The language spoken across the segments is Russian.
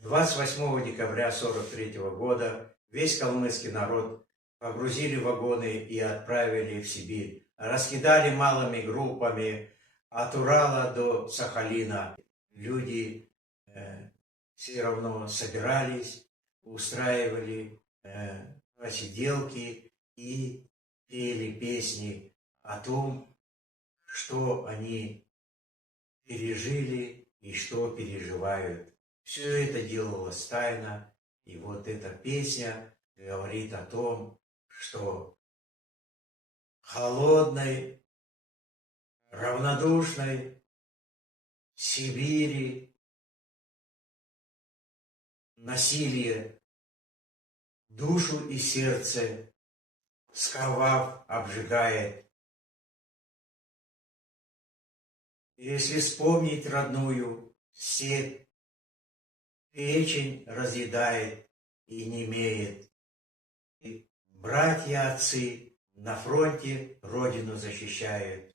28 декабря 1943 года весь калмыцкий народ погрузили в вагоны и отправили в Сибирь. Раскидали малыми группами от Урала до Сахалина. Люди все равно собирались, устраивали посиделки и пели песни о том, что они пережили и что переживают. Все это делалось тайно, и вот эта песня говорит о том, что холодной, равнодушной Сибири насилие душу и сердце, сковав, обжигает. Если вспомнить родную степь, печень разъедает и немеет. И братья отцы на фронте родину защищают.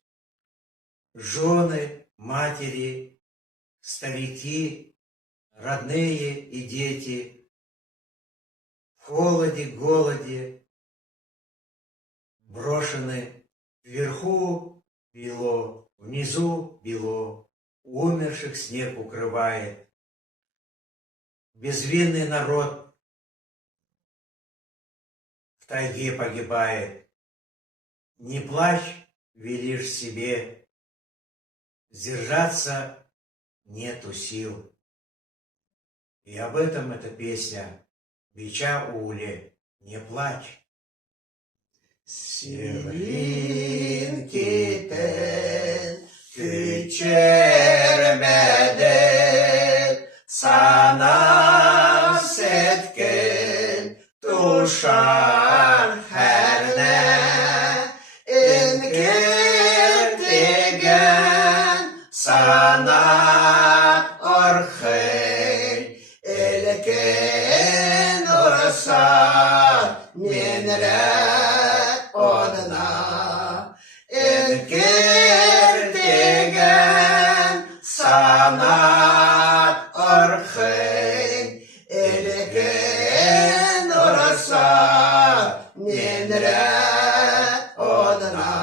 Жены, матери, старики, родные и дети в холоде, голоде брошены. Вверху бело, внизу бело, умерших снег укрывает. Безвинный народ в тайге погибает. Не плачь, велишь себе, сдержаться нету сил. И об этом эта песня «Бича Уле, не плачь». Sivrinkiten küçermeden sana setken tuşan her ne inker degen sana orhey elken orsa minre odna inker degen sanat orhey elken orsa minre odna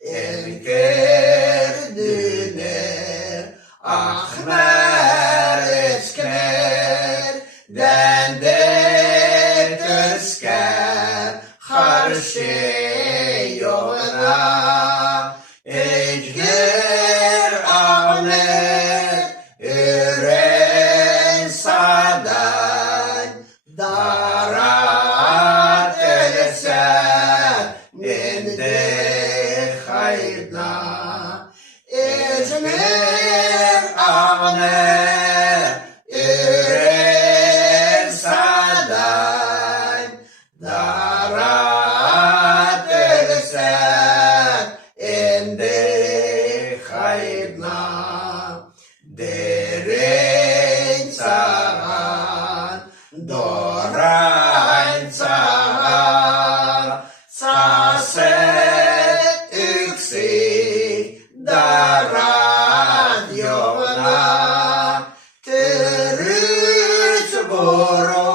inker düne ahmer esker dende tüsker karşı yoluna ejder avnet üren sadan darat elsen mende hayda ejder avnet üren sadan darat elsen ende hayda derin sagan doran sagan saset yksi darat yoluna terüç boru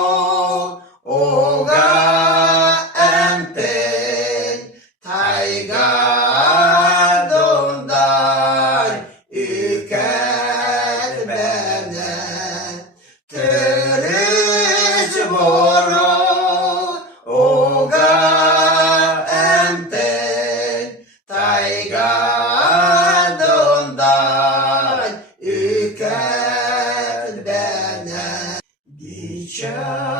oga enten tayga dondan üket bene terüç boru oga enten tayga dondan üket bene Biçare